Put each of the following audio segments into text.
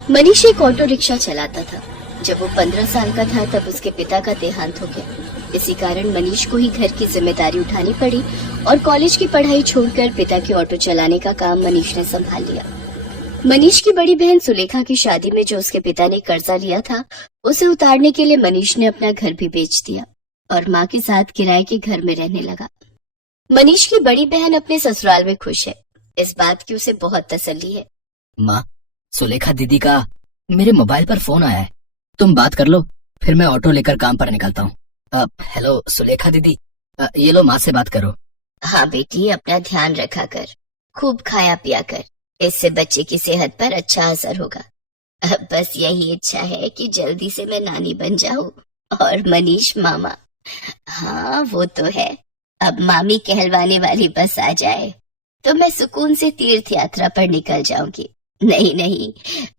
मनीष एक auto rickshaw चलाता था। जब वो 15 साल का था तब उसके पिता का देहांत हो गया। इसी कारण मनीष को ही घर की जिम्मेदारी उठानी पड़ी और कॉलेज की पढ़ाई छोड़कर पिता की ऑटो चलाने का काम मनीष ने संभाल लिया। मनीष की बड़ी बहन सुलेखा की शादी में जो उसके पिता ने कर्जा लिया था, उसे उतारने के लिए मनीष ने अपना घर भी बेच दिया और माँ के साथ किराए के घर में रहने लगा। मनीष की बड़ी बहन अपने ससुराल में खुश है। इस बात की उसे बहुत तसल्ली है। माँ, सुलेखा दीदी का मेरे मोबाइल पर फोन आया है, तुम बात कर लो, फिर मैं ऑटो लेकर काम पर निकलता हूँ। हेलो सुलेखा दीदी, ये लो माँ से बात करो। हाँ बेटी, अपना ध्यान रखा कर, खूब खाया पिया कर, इससे बच्चे की सेहत पर अच्छा असर होगा। अब बस यही इच्छा है कि जल्दी से मैं नानी बन जाऊं और मनीष मामा। हाँ वो तो है, अब मामी कहलवाने वाली बस आ जाए तो मैं सुकून से तीर्थ यात्रा पर निकल जाऊंगी। नहीं नहीं,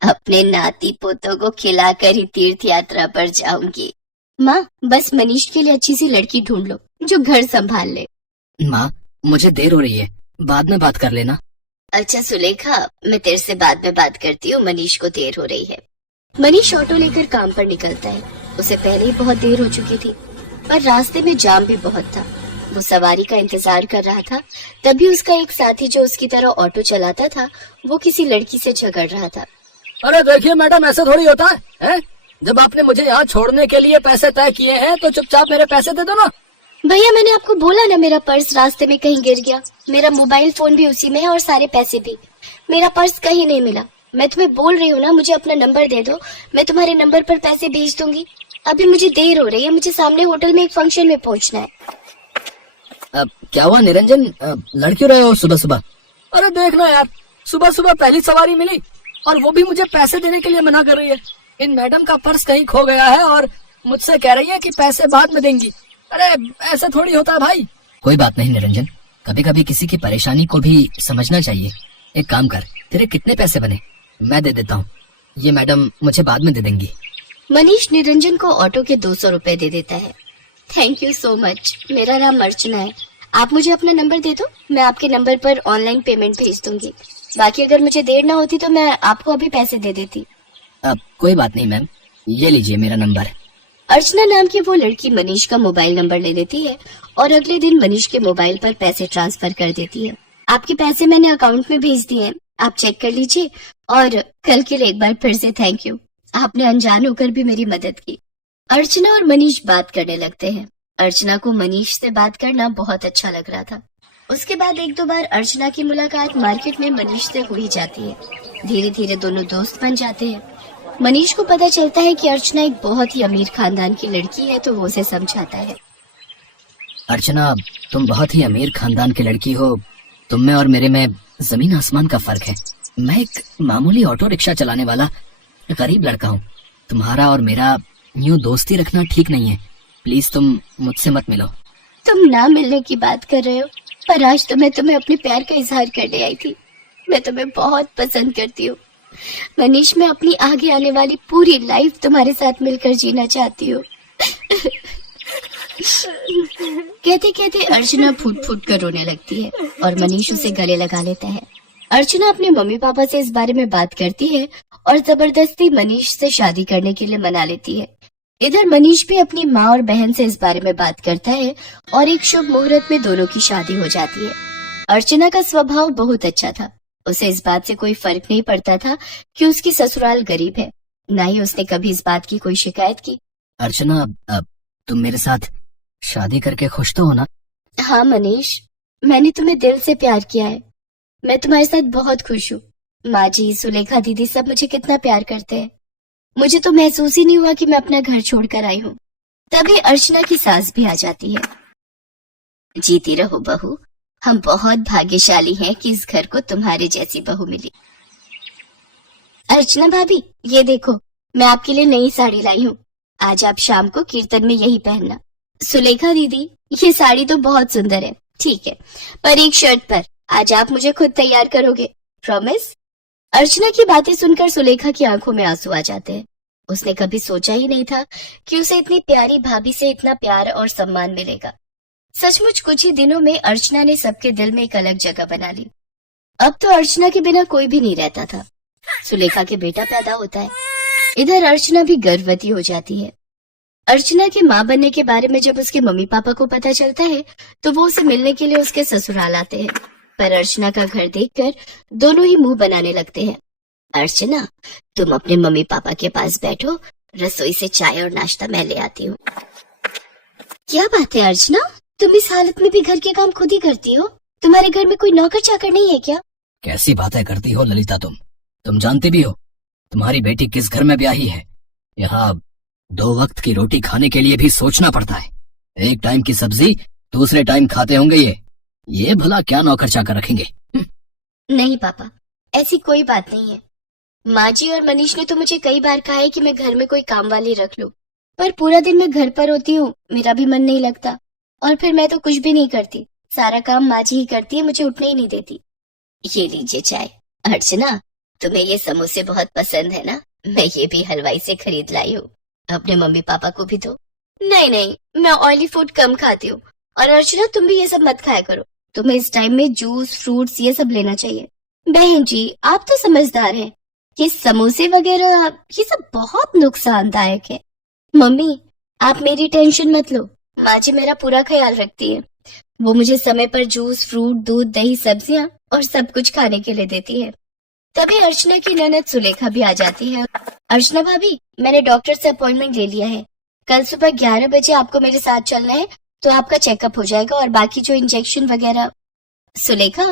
अपने नाती पोतों को खिलाकर ही तीर्थ यात्रा पर जाऊंगी। माँ, बस मनीष के लिए अच्छी सी लड़की ढूंढ लो जो घर संभाल ले। माँ, मुझे देर हो रही है, बाद में बात कर लेना। अच्छा सुलेखा, मैं तेरे से बाद में बात करती हूँ, मनीष को देर हो रही है। मनीष ऑटो लेकर काम पर निकलता है। उसे पहले ही बहुत देर हो चुकी थी, पर रास्ते में जाम भी बहुत था। वो सवारी का इंतजार कर रहा था, तभी उसका एक साथी जो उसकी तरह ऑटो चलाता था, वो किसी लड़की से झगड़ रहा था। अरे देखिए मैडम, ऐसा थोड़ी होता है? जब आपने मुझे यहाँ छोड़ने के लिए पैसे तय किए हैं तो चुपचाप मेरे पैसे दे दो ना। भैया, मैंने आपको बोला ना, मेरा पर्स रास्ते में कहीं गिर गया। मेरा मोबाइल फोन भी उसी में है और सारे पैसे भी। मेरा पर्स कहीं नहीं मिला। मैं तुम्हें बोल रही हूँ ना, मुझे अपना नंबर दे दो, मैं तुम्हारे नंबर पर पैसे भेज दूंगी। अभी मुझे देर हो रही है, मुझे सामने होटल में एक फंक्शन में पहुँचना है। क्या हुआ निरंजन, लड़ क्यों रहे हो सुबह सुबह? अरे देखना यार, सुबह सुबह पहली सवारी मिली और वो भी मुझे पैसे देने के लिए मना कर रही है। इन मैडम का पर्स कहीं खो गया है और मुझसे कह रही है कि पैसे बाद में देंगी। अरे ऐसा थोड़ी होता है भाई। कोई बात नहीं निरंजन, कभी कभी किसी की परेशानी को भी समझना चाहिए। एक काम कर, तेरे कितने पैसे बने मैं दे देता हूँ, ये मैडम मुझे बाद में दे देंगी। मनीष निरंजन को ऑटो के 200 रुपए दे देता है। Thank you so much. मेरा नाम अर्चना है, आप मुझे अपना नंबर दे दो, मैं आपके नंबर पर ऑनलाइन पेमेंट भेज दूंगी। बाकी अगर मुझे देर ना होती तो मैं आपको अभी पैसे दे देती। कोई बात नहीं मैम, ये लीजिए मेरा नंबर। अर्चना नाम की वो लड़की मनीष का मोबाइल नंबर ले लेती है और अगले दिन मनीष के मोबाइल पर पैसे ट्रांसफर कर देती है। आपके पैसे मैंने अकाउंट में भेज दिए हैं, आप चेक कर लीजिए। और कल के लिए एक बार फिर से थैंक यू, आपने अनजान होकर भी मेरी मदद की। अर्चना और मनीष बात करने लगते हैं। अर्चना को मनीष से बात करना बहुत अच्छा लग रहा था। उसके बाद एक दो बार अर्चना की मुलाकात मार्केट में मनीष से हो ही जाती है। धीरे धीरे दोनों दोस्त बन जाते हैं। मनीष को पता चलता है कि अर्चना एक बहुत ही अमीर खानदान की लड़की है, तो वो उसे समझाता है। अर्चना, तुम बहुत ही अमीर खानदान की लड़की हो, तुम में और मेरे में जमीन आसमान का फर्क है। मैं एक मामूली ऑटो रिक्शा चलाने वाला गरीब लड़का हूँ। तुम्हारा और मेरा यूं दोस्ती रखना ठीक नहीं है, प्लीज तुम मुझसे मत मिलो। तुम ना मिलने की बात कर रहे हो, पर आज तो मैं तुम्हें अपने प्यार का इजहार करने आई थी। मैं तुम्हें बहुत पसंद करती हूँ मनीष, मैं अपनी आगे आने वाली पूरी लाइफ तुम्हारे साथ मिलकर जीना चाहती हूँ। कहते कहते अर्चना फूट फूट कर रोने लगती है और मनीष उसे गले लगा लेता है। अर्चना अपने मम्मी पापा से इस बारे में बात करती है और जबरदस्ती मनीष से शादी करने के लिए मना लेती है। इधर मनीष भी अपनी माँ और बहन से इस बारे में बात करता है और एक शुभ मुहूर्त में दोनों की शादी हो जाती है। अर्चना का स्वभाव बहुत अच्छा था। उसे इस बात से कोई फर्क नहीं पड़ता था कि उसकी ससुराल गरीब है, न ही उसने कभी इस बात की कोई शिकायत की। अर्चना, तुम मेरे साथ शादी करके खुश तो हो ना? हाँ मनीष, मैंने तुम्हें दिल से प्यार किया है। मैं तुम्हारे साथ बहुत खुश हूँ। माँ जी, सुलेखा दीदी सब मुझे कितना प्यार करते हैं। मुझे तो महसूस ही नहीं हुआ कि मैं अपना घर छोड़कर आई हूँ। तभी अर्चना की सास भी आ जाती है। जीती रहो बहू, हम बहुत भाग्यशाली हैं कि इस घर को तुम्हारे जैसी बहू मिली। अर्चना भाभी, ये देखो, मैं आपके लिए नई साड़ी लाई हूँ। आज आप शाम को कीर्तन में यही पहनना। सुलेखा दीदी, ये साड़ी तो बहुत सुंदर है, ठीक है, पर एक शर्त पर, आज आप मुझे खुद तैयार करोगे, प्रॉमिस? अर्चना की बातें सुनकर सुलेखा की आंखों में आंसू आ जाते हैं। उसने कभी सोचा ही नहीं था कि उसे इतनी प्यारी भाभी से इतना प्यार और सम्मान मिलेगा। सचमुच कुछ ही दिनों में अर्चना ने सबके दिल में एक अलग जगह बना ली। अब तो अर्चना के बिना कोई भी नहीं रहता था। सुलेखा के बेटा पैदा होता है। इधर अर्चना भी गर्भवती हो जाती है। अर्चना के माँ बनने के बारे में जब उसके मम्मी पापा को पता चलता है तो वो उसे मिलने के लिए उसके ससुराल आते हैं, पर अर्चना का घर देखकर दोनों ही मुंह बनाने लगते हैं। अर्चना, तुम अपने मम्मी पापा के पास बैठो, रसोई से चाय और नाश्ता मैं ले आती हूँ। क्या बात है अर्चना, तुम इस हालत में भी घर के काम खुद ही करती हो? तुम्हारे घर में कोई नौकर चाकर नहीं है क्या? कैसी बातें करती हो ललिता तुम जानती भी हो तुम्हारी बेटी किस घर में ब्याही है। यहाँ 2 वक्त की रोटी खाने के लिए भी सोचना पड़ता है। एक टाइम की सब्जी दूसरे टाइम खाते होंगे ये भला क्या नौकर चाकर रखेंगे? नहीं पापा, ऐसी कोई बात नहीं है। माँ जी और मनीष ने तो मुझे कई बार कहा है कि मैं घर में कोई काम वाली रख लूं, पर पूरा दिन मैं घर पर होती हूँ, मेरा भी मन नहीं लगता, और फिर मैं तो कुछ भी नहीं करती, सारा काम माँ जी ही करती है, मुझे उठने ही नहीं देती। ये लीजिए चाय। अर्चना, तुम्हें ये समोसे बहुत पसंद है ना? मैं ये भी हलवाई से खरीद लाई हूँ, अपने मम्मी पापा को भी दो। नहीं, मैं ऑयली फूड कम खाती हूँ। और अर्चना, तुम भी ये सब मत खाया करो, तुम्हें इस टाइम में जूस फ्रूट्स ये सब लेना चाहिए। बहन जी, आप तो समझदार हैं, ये समोसे वगैरह ये सब बहुत नुकसानदायक है। मम्मी, आप मेरी टेंशन मत लो, माँ जी मेरा पूरा ख्याल रखती है। वो मुझे समय पर जूस फ्रूट दूध दही सब्जियां और सब कुछ खाने के लिए देती है। तभी अर्चना की ननद सुलेखा भी आ जाती है। अर्चना भाभी, मैंने डॉक्टर से अपॉइंटमेंट ले लिया है, कल सुबह 11 बजे आपको मेरे साथ चलना है, तो आपका चेकअप हो जाएगा और बाकी जो इंजेक्शन वगैरह। सुलेखा,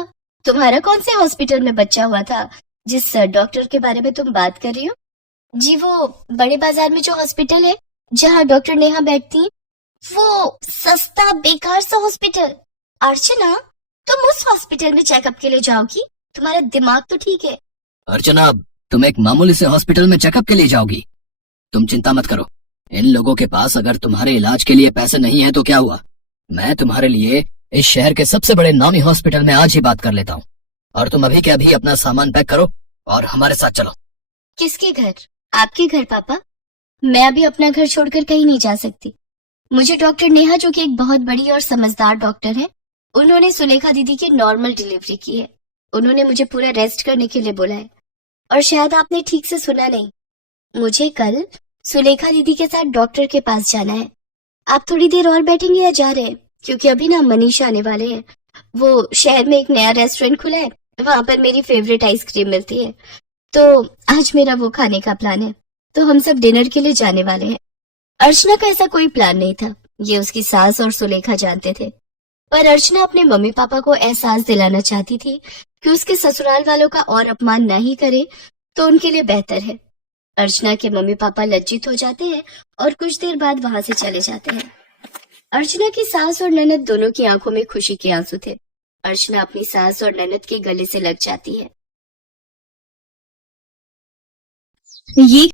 तुम्हारा कौन से हॉस्पिटल में बच्चा हुआ था जिस डॉक्टर के बारे में तुम बात कर रही हो? जी, वो बड़े बाजार में जो हॉस्पिटल है जहाँ डॉक्टर नेहा बैठती है, वो सस्ता बेकार सा हॉस्पिटल। अर्चना, तुम उस हॉस्पिटल में चेकअप के लिए जाओगी? तुम्हारा दिमाग तो ठीक है। अर्चना, तुम एक मामूली से हॉस्पिटल में चेकअप के लिए जाओगी? तुम चिंता मत करो, इन लोगों के पास अगर तुम्हारे इलाज के लिए पैसे नहीं है तो क्या हुआ, मैं तुम्हारे लिए इस शहर के सबसे बड़े नामी हॉस्पिटल में आज ही बात कर लेता हूँ। और तुम अभी के अभी अपना सामान पैक करो और हमारे साथ चलो। किसके घर? आपके घर पापा? मैं अभी अपना घर छोड़कर कहीं नहीं जा सकती। मुझे डॉक्टर नेहा, जो कि एक बहुत बड़ी और समझदार डॉक्टर है, उन्होंने सुलेखा दीदी की नॉर्मल डिलीवरी की है। उन्होंने मुझे पूरा रेस्ट करने के लिए बोला है। और शायद आपने ठीक से सुना नहीं, मुझे कल सुलेखा दीदी के साथ डॉक्टर के पास जाना है। आप थोड़ी देर और बैठेंगे या जा रहे हैं? क्योंकि अभी ना मनीष आने वाले हैं। वो शहर में एक नया रेस्टोरेंट खुला है, वहां पर मेरी फेवरेट आइसक्रीम मिलती है, तो आज मेरा वो खाने का प्लान है, तो हम सब डिनर के लिए जाने वाले हैं। अर्चना का ऐसा कोई प्लान नहीं था, ये उसकी सास और सुलेखा जानते थे, पर अर्चना अपने मम्मी पापा को एहसास दिलाना चाहती थी कि उसके ससुराल वालों का और अपमान न ही करे तो उनके लिए बेहतर है। अर्चना के मम्मी पापा लज्जित हो जाते हैं और कुछ देर बाद वहां से चले जाते हैं। अर्चना की सास और ननद दोनों की आंखों में खुशी के आंसू थे। अर्चना अपनी सास और ननद के गले से लग जाती है। ये